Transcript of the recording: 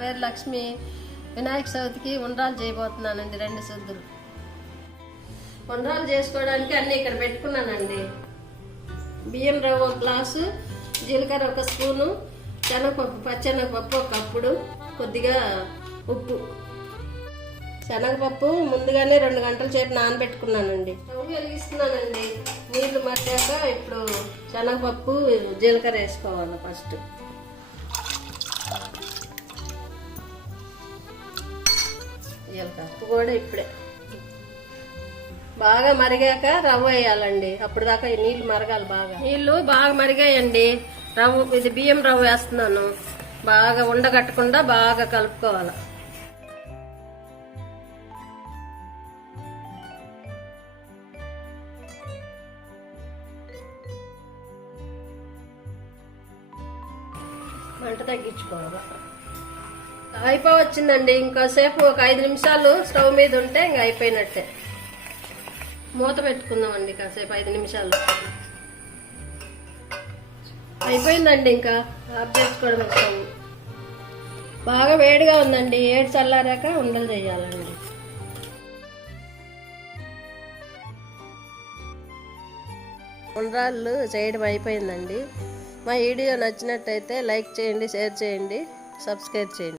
పేరు లక్ష్మి. వినాయక చవితికి ఉండ్రాలు చేయబోతున్నానండి. 2 సద్దులు ఉండ్రాలు చేసుకోవడానికి అన్నీ ఇక్కడ పెట్టుకున్నానండి. బియ్యం రవ్వ 1 గ్లాసు, జీలకర్ర 1 స్పూను, శనగపప్పు పచ్చెనగపప్పు 1 కప్పుడు, కొద్దిగా ఉప్పు. శనగపప్పు ముందుగానే 2 గంటల సేపు నానబెట్టుకున్నానండి. స్టవ్ వెలిగిస్తున్నానండి. నీళ్లు మరిగాక ఇప్పుడు శనగపప్పు జీలకర్ర వేసుకోవాలి. ఫస్ట్ జీలకర్ర కూడా ఇప్పుడే బాగా మరిగాక రవ్వ వేయాలండి. అప్పుడు దాకా నీళ్లు మరగాలి. నీళ్లు బాగా మరిగాయండి. రవ్వ ఇది బియ్యం రవ్వ వేస్తున్నాను. బాగా ఉండగట్టకుండా బాగా కలుపుకోవాలి. మంట తగ్గించుకోవాలి. అయిపోవచ్చిందండి. ఇంకోసేపు ఒక 5 నిమిషాలు స్టవ్ మీద ఉంటే ఇంకా అయిపోయినట్టే. మూత పెట్టుకుందామండి కాసేపు 5 నిమిషాలు. అయిపోయిందండి. ఇంకా ఆఫ్ చేసుకోవడం స్టవ్. బాగా వేడిగా ఉందండి. ఏడు చల్లారాక ఉండలు చేయాలండి. ఉండ్రాళ్ళు చేయడం అయిపోయిందండి. మా వీడియో నచ్చినట్టయితే లైక్ చేయండి, షేర్ చేయండి, సబ్స్క్రైబ్ చేయండి.